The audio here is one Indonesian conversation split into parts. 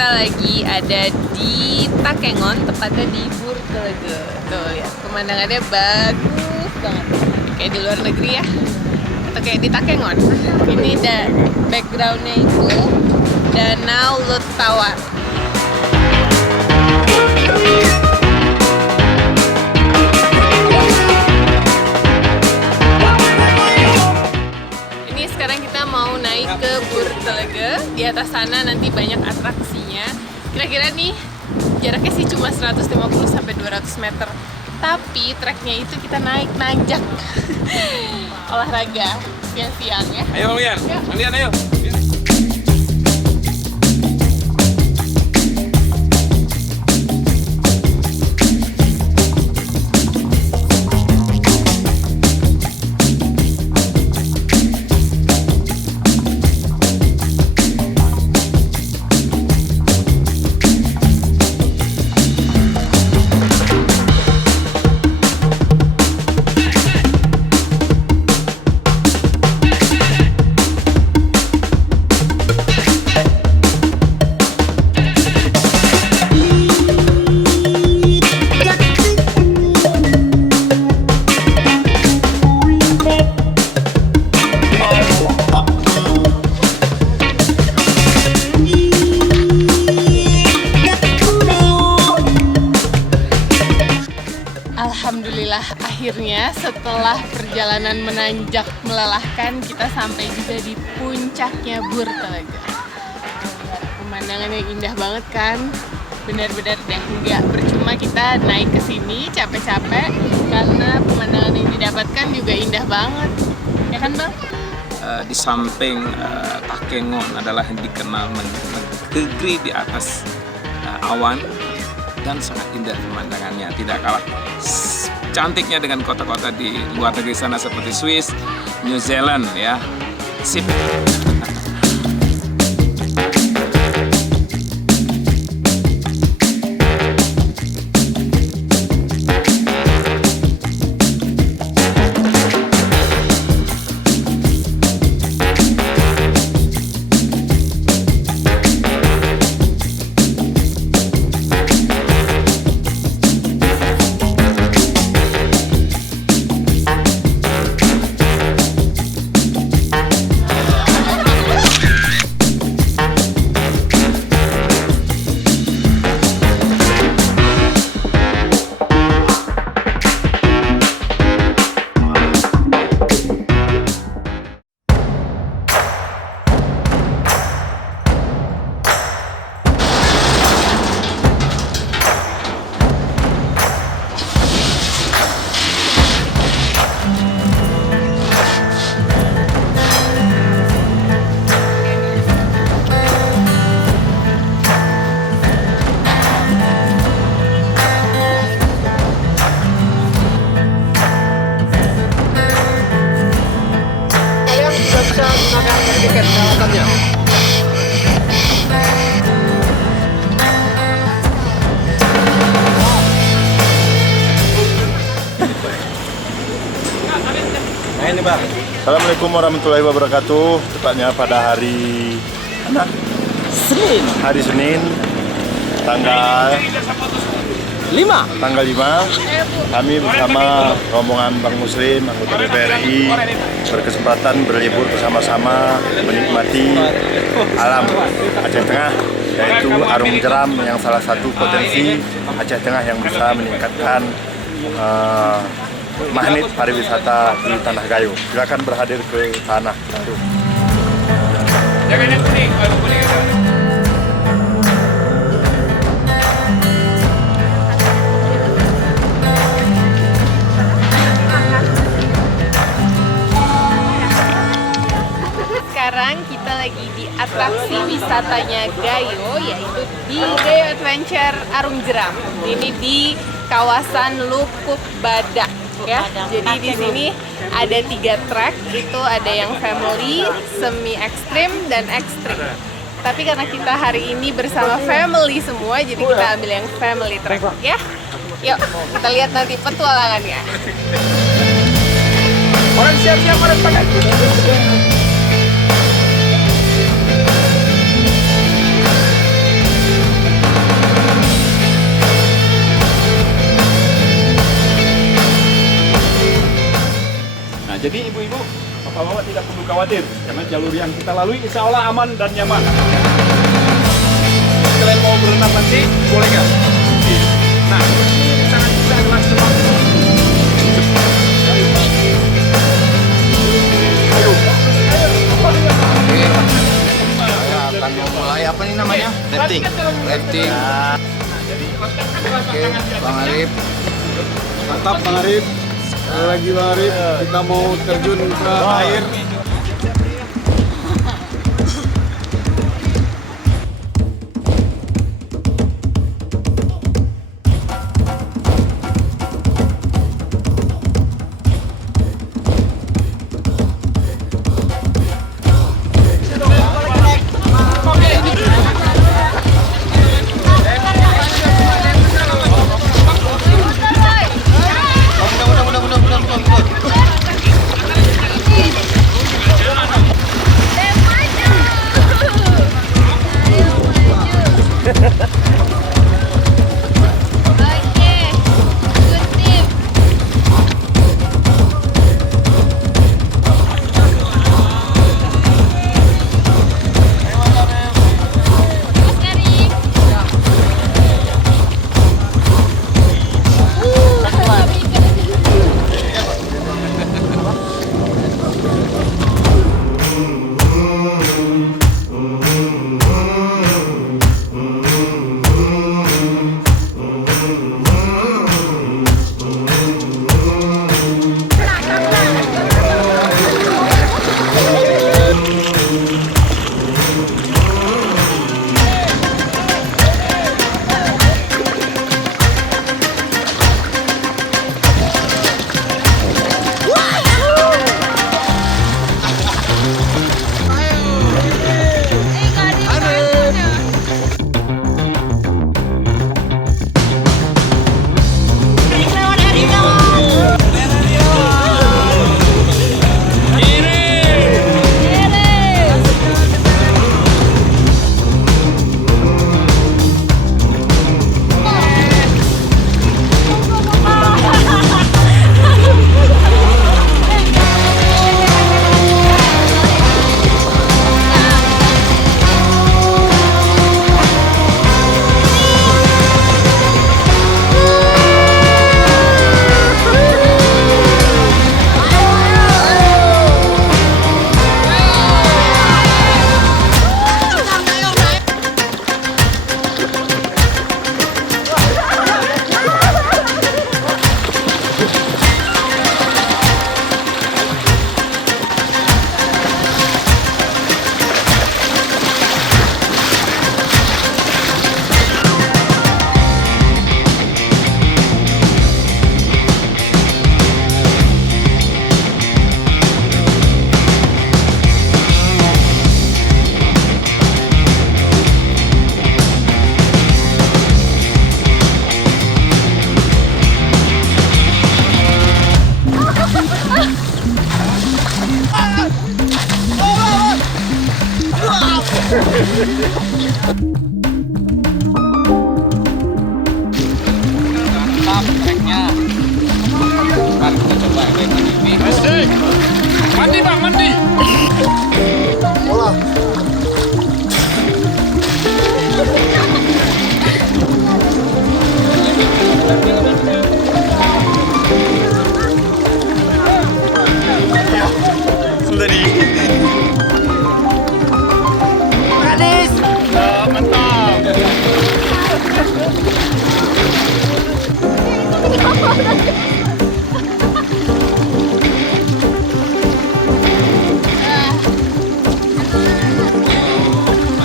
kita lagi ada di Takengon, tepatnya di Burtelege. Tuh lihat, pemandangannya bagus banget. Kayak di luar negeri ya. Atau kayak di Takengon. Ini backgroundnya itu Danau Lutawar. Ini sekarang kita mau naik ke Burtelege. Di atas sana nanti banyak atraksinya. Kira-kira nih jaraknya sih cuma 150-200 meter. Tapi treknya itu kita naik nanjak. Olahraga siang-siang ya. Ayo Lian, ayo. Alhamdulillah akhirnya setelah perjalanan menanjak melelahkan kita sampai juga di puncaknya Burtelege. Pemandangan yang indah banget kan? Benar-benar deh, nggak percuma kita naik ke sini capek-capek karena pemandangan yang didapatkan juga indah banget. Ya kan, Bang? Di samping Takengon adalah yang dikenal negeri di atas awan dan sangat indah pemandangannya, tidak kalah cantiknya dengan kota-kota di luar negeri sana seperti Swiss, New Zealand ya. Sip. Nah ini Bang, Assalamualaikum warahmatullahi wabarakatuh. Tepatnya pada hari mana? Senin. Hari Senin, tanggal 5. Tanggal 5, kami bersama rombongan Bank Muslim, anggota DPR RI, berkesempatan berlibur bersama-sama menikmati alam Aceh Tengah, yaitu Arung Jeram yang salah satu potensi Aceh Tengah yang bisa meningkatkan magnet pariwisata di Tanah Gayo. Silakan berhadir ke tanah. Jangan yang kuning, baru kuning. Sekarang kita lagi di atraksi wisatanya Gayo, yaitu di Gayo Adventure Arung Jeram. Ini di kawasan Lukuk Badak ya. Jadi di sini ada 3 track, itu ada yang family, semi ekstrim dan ekstrim. Tapi karena kita hari ini bersama family semua, jadi kita ambil yang family track ya. Yuk, kita lihat nanti petualangannya. Orang siap-siap, orang pakai. khawatir karena jalur yang kita lalui insya Allah aman dan nyaman. Kalian mau berenang nanti boleh nggak? Nah, tangan kita kelas depan. Akan memulai apa nih namanya? Rafting. Oke, Bang Arif. Mantap Bang Arif. Sekali lagi Bang Arif, kita mau terjun ke air. Mantap treknya. Mari kita coba ini. Mandi Bang, mandi.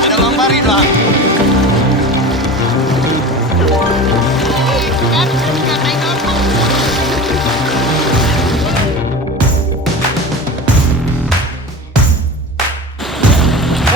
Ada lambari Bang.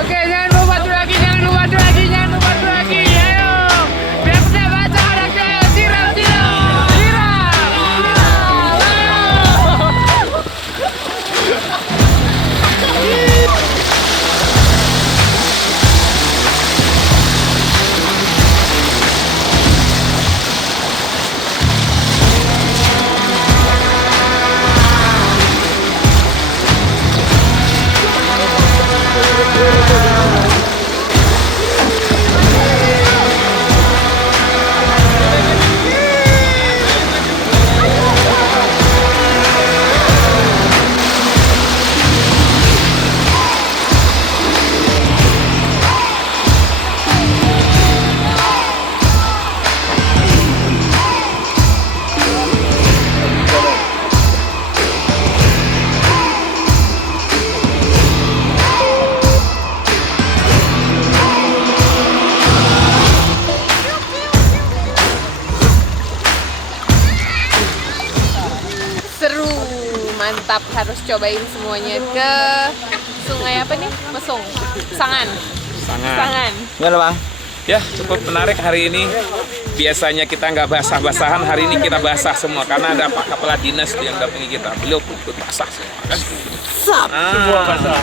Oke, jangan lupa batu lagi, jangan lupa batu lagi, jangan lupa batu lagi. Ayo, biar kita baca anaknya. Siram, siram, siram. Mantap, harus cobain semuanya ke sungai apa nih? Mesung, Sangan. Sangan. Gimana bang? Ya cukup menarik hari ini. Biasanya kita nggak basah-basahan, hari ini kita basah semua karena ada Pak Kepala Dinas yang dampingi kita. Beliau ikut basah semua kan. Semua basah.